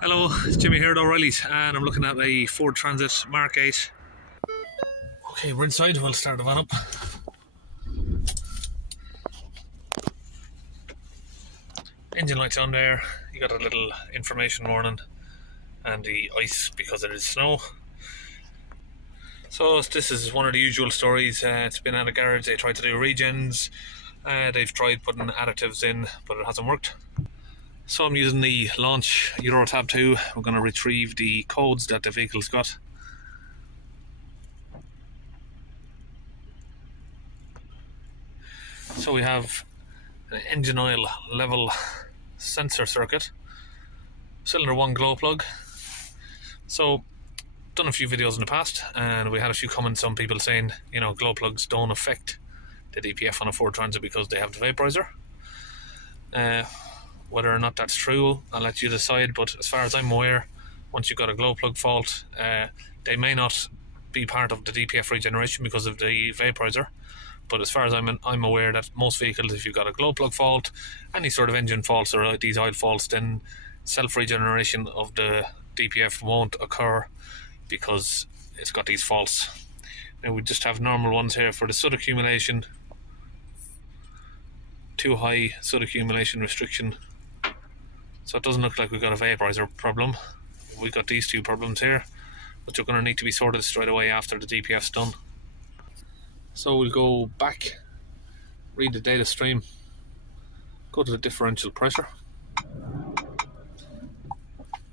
Hello, it's Jimmy here at O'Reilly's and I'm looking at a Ford Transit Mark 8. Okay, we're inside, we'll start the van up. Engine lights on there, you got a little information warning and the ice because it is snow. So this is one of the usual stories. It's been at a garage, they tried to do regens, they've tried putting additives in but it hasn't worked. So I'm using the Launch Euro Tab 2. We're going to retrieve the codes that the vehicle's got. So we have an engine oil level sensor circuit, cylinder 1 glow plug. So done a few videos in the past and we had a few comments, some people saying, you know, glow plugs don't affect the DPF on a Ford Transit because they have the vaporizer. Whether or not that's true, I'll let you decide, but as far as I'm aware, once you've got a glow plug fault, they may not be part of the DPF regeneration because of the vaporizer. But as far as I'm aware that most vehicles, if you've got a glow plug fault, any sort of engine faults or these oil faults, then self-regeneration of the DPF won't occur because it's got these faults. Now we just have normal ones here for the soot accumulation, too high soot accumulation restriction. So it doesn't look like we've got a vaporizer problem. We've got these two problems here, which are going to need to be sorted straight away after the DPF's done. So we'll go back, read the data stream, go to the differential pressure.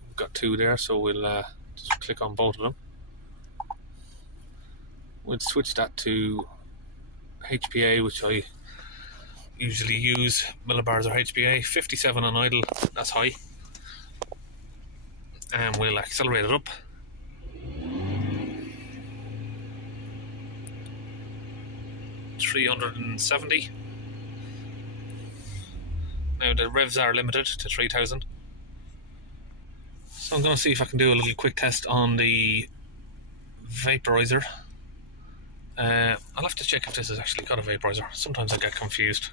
We've got two there, so we'll just click on both of them. We'll switch that to HPA, which I usually use, millibars or HPA. 57 on idle, that's high. And we'll accelerate it up. $370. Now the revs are limited to 3000. So I'm going to see if I can do a little quick test on the vaporizer. I'll have to check if this has actually got a vaporizer. Sometimes I get confused.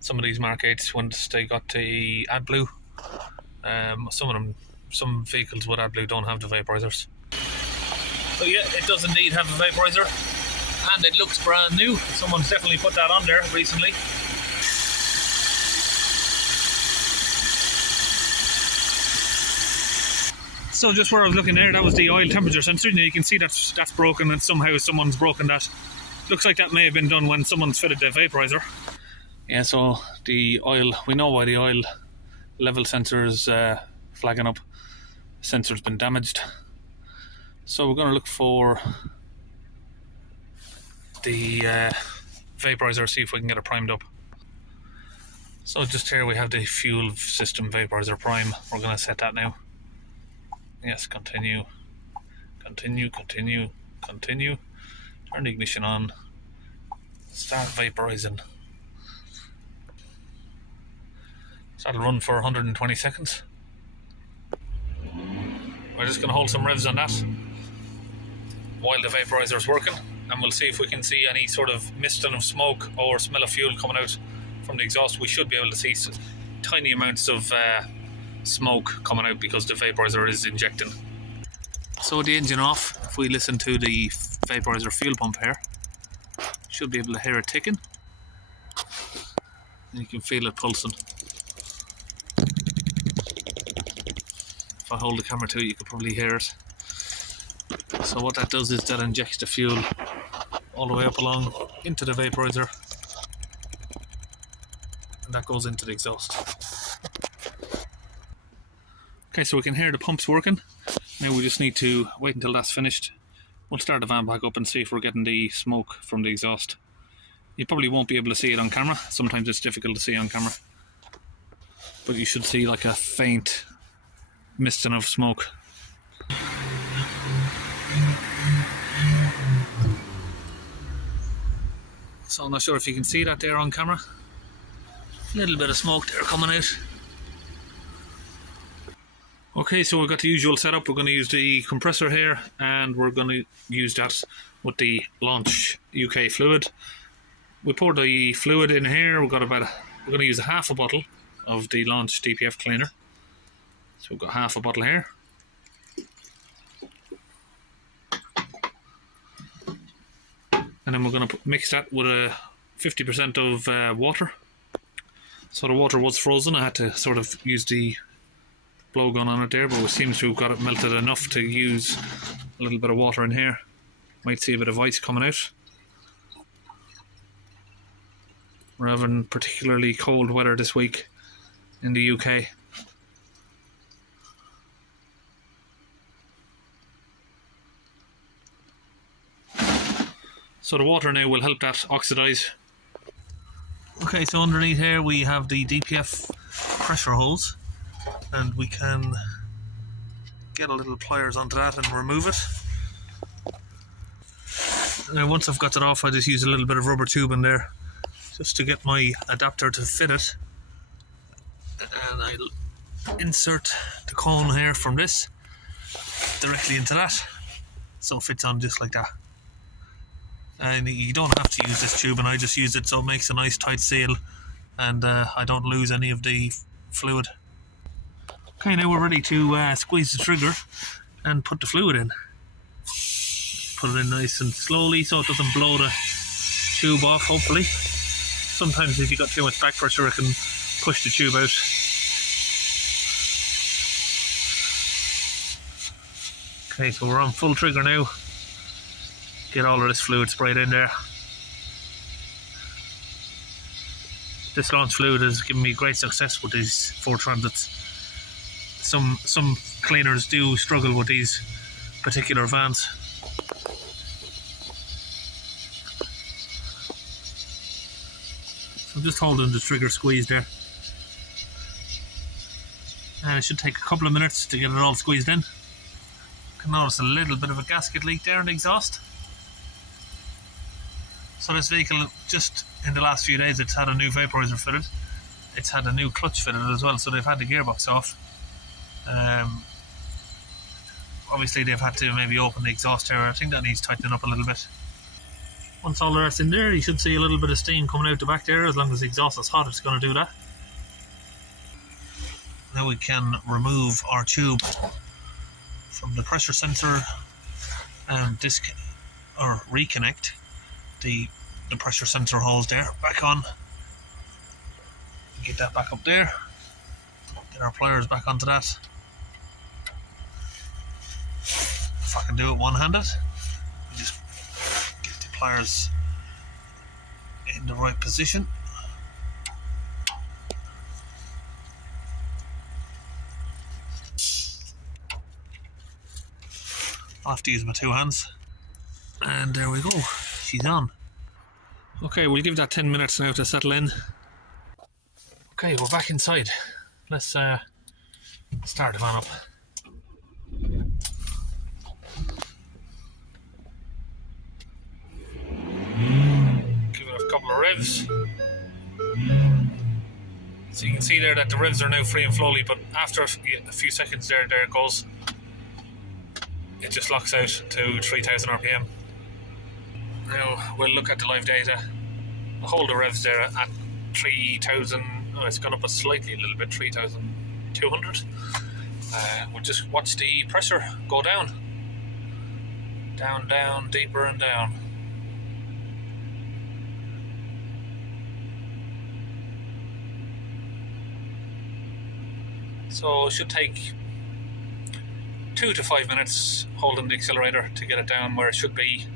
Some of these Mark 8s, once they got the AdBlue, some vehicles with AdBlue don't have the vaporizers. So yeah, it does indeed have a vaporizer, and it looks brand new. Someone's definitely put that on there recently. So just where I was looking there, that was the oil temperature sensor, and you can see that's broken, and somehow someone's broken that. Looks like that may have been done when someone's fitted the vaporizer. Yeah, so the oil, we know why the oil level sensor is flagging up. The sensor's been damaged. So we're going to look for the vaporizer, see if we can get it primed up. So just here we have the fuel system vaporizer prime. We're going to set that now. Yes, continue, continue, continue, continue. Turn the ignition on. Start vaporizing. So that'll run for 120 seconds. We're just going to hold some revs on that while the vaporizer is working, and we'll see if we can see any sort of misting of smoke or smell of fuel coming out from the exhaust. We should be able to see tiny amounts of smoke coming out because the vaporizer is injecting. So with the engine off, if we listen to the vaporizer fuel pump here, should be able to hear it ticking. And you can feel it pulsing. If I hold the camera to it, you could probably hear it. So what that does is that injects the fuel all the way up along into the vaporizer, and that goes into the exhaust. Okay, so we can hear the pumps working. Now we just need to wait until that's finished. We'll start the van back up and see if we're getting the smoke from the exhaust. You probably won't be able to see it on camera. Sometimes it's difficult to see on camera. But you should see like a faint misting of smoke. So I'm not sure if you can see that there on camera. A little bit of smoke there coming out. Okay, so we've got the usual setup. We're going to use the compressor here, and we're going to use that with the Launch UK fluid. we pour the fluid in here. We're going to use a half a bottle of the Launch DPF Cleaner. So we've got half a bottle here. And then we're going to mix that with a 50% of water. So the water was frozen. I had to sort of use the blowgun on it there, but it seems to have got it melted enough to use a little bit of water in here. Might see a bit of ice coming out. We're having particularly cold weather this week in the UK. So the water now will help that oxidise. Okay, so underneath here we have the DPF pressure hose, and we can get a little pliers onto that and remove it. Now once I've got it off, I just use a little bit of rubber tube in there just to get my adapter to fit it. And I'll insert the cone here from this directly into that, so it fits on just like that. And you don't have to use this tube, and I just use it so it makes a nice tight seal and I don't lose any of the fluid. Okay, now we're ready to squeeze the trigger and put the fluid in. Put it in nice and slowly so it doesn't blow the tube off, hopefully. Sometimes if you've got too much back pressure it can push the tube out. Okay, so we're on full trigger now. Get all of this fluid sprayed in there. This Launch fluid has given me great success with these 4 transits. Some cleaners do struggle with these particular vans. So I'm just holding the trigger squeezed there. And it should take a couple of minutes to get it all squeezed in. You can notice a little bit of a gasket leak there in the exhaust. So this vehicle, just in the last few days, it's had a new vaporizer fitted. It's had a new clutch fitted as well, so they've had the gearbox off. Obviously they've had to maybe open the exhaust area. I think that needs tightening up a little bit. Once all the rest in there, you should see a little bit of steam coming out the back there. As long as the exhaust is hot, it's going to do that. Now we can remove our tube from the pressure sensor and reconnect the pressure sensor hose there back on. Get that back up there. Get our pliers back onto that. If I can do it one-handed, just get the pliers in the right position. I'll have to use my 2 hands. And there we go. She's on. Okay, we'll give that 10 minutes now to settle in. Okay, we're back inside. Let's start the van up. Give it a couple of revs. So you can see there that the revs are now free and flowy, but after a few seconds there it goes. It just locks out to 3000 RPM. Now we'll look at the live data. I'll hold the revs there at 3000. Oh, it's gone up a little bit, 3200. We'll just watch the pressure go down. Down, down, deeper and down. So it should take 2 to 5 minutes holding the accelerator to get it down where it should be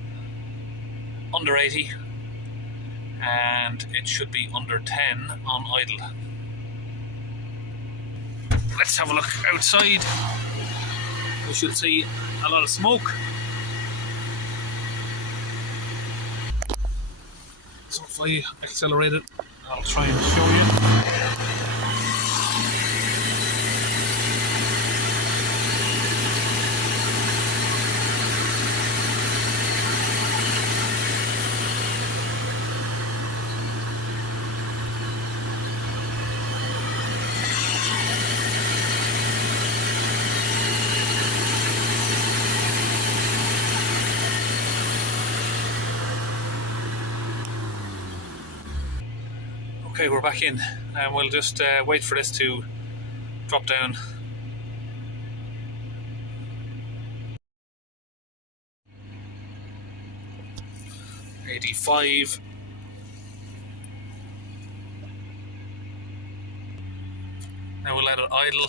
under 80, and it should be under 10 on idle. Let's have a look outside. We should see a lot of smoke. So if I accelerate it, I'll try and show you. Okay, we're back in, and we'll just wait for this to drop down. $85. Now we'll let it idle,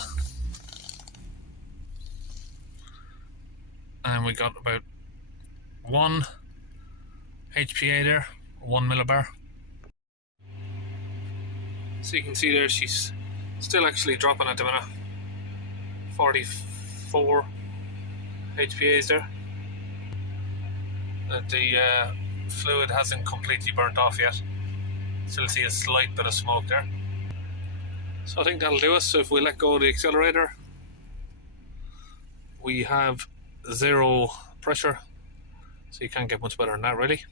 and we got about 1 HPA there, 1 millibar. So you can see there she's still actually dropping at the minute. 44 HPAs there. The fluid hasn't completely burnt off yet. Still see a slight bit of smoke there. So I think that'll do us. So if we let go of the accelerator, we have 0 pressure. So you can't get much better than that, really.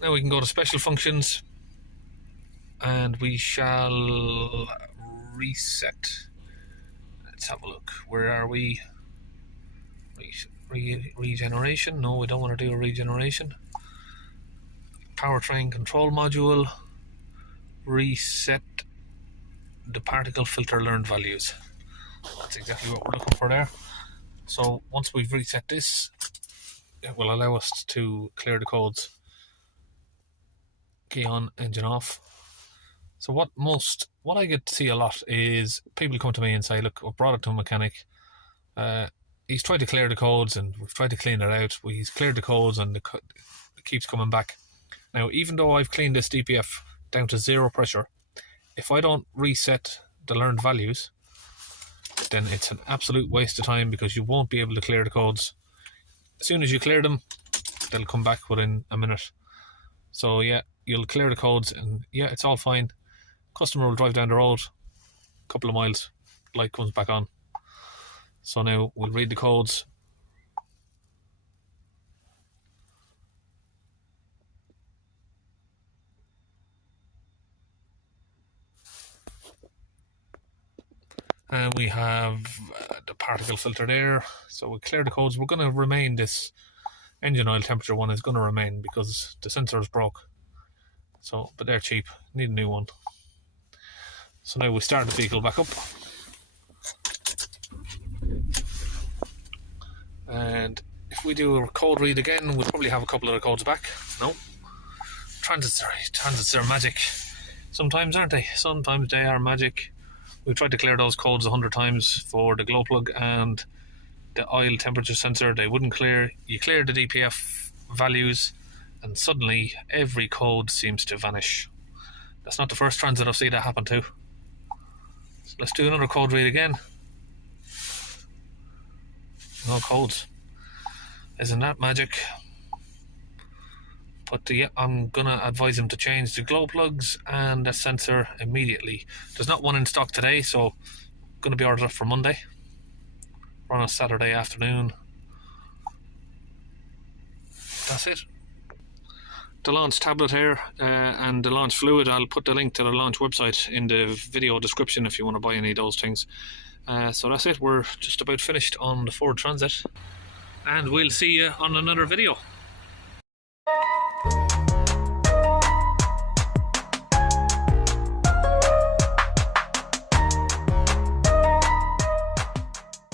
Now we can go to special functions, and we shall reset. Let's have a look. Where are we? Regeneration? No, we don't want to do a regeneration. Powertrain control module. Reset the particle filter learned values. That's exactly what we're looking for there. So once we've reset this, it will allow us to clear the codes. Key on, engine off. So what I get to see a lot is people come to me and say, look, I've brought it to a mechanic. He's tried to clear the codes and we've tried to clean it out. He's cleared the codes and it keeps coming back. Now, even though I've cleaned this DPF down to 0 pressure, if I don't reset the learned values, then it's an absolute waste of time, because you won't be able to clear the codes. As soon as you clear them, they'll come back within a minute. So yeah, you'll clear the codes and yeah, it's all fine. Customer will drive down the road a couple of miles, light comes back on. So now we'll read the codes. And we have the particle filter there. So we clear the codes. We're going to remain this engine oil temperature one is going to remain because the sensor is broke. So, but they're cheap. Need a new one. So now we start the vehicle back up. And if we do a code read again, we'll probably have a couple of the codes back. No. Transits are magic. Sometimes, aren't they? Sometimes they are magic. We've tried to clear those codes 100 times for the glow plug and the oil temperature sensor. They wouldn't clear. You clear the DPF values and suddenly every code seems to vanish. That's not the first transit I've seen that happen to. So let's do another code read again. No codes. Isn't that magic? But yeah, I'm gonna advise him to change the glow plugs and the sensor immediately. There's not one in stock today, so gonna be ordered up for Monday. We're on a Saturday afternoon. That's it. The Launch tablet here and the Launch fluid, I'll put the link to the Launch website in the video description if you want to buy any of those things. So that's it. We're just about finished on the Ford Transit, and we'll see you on another video.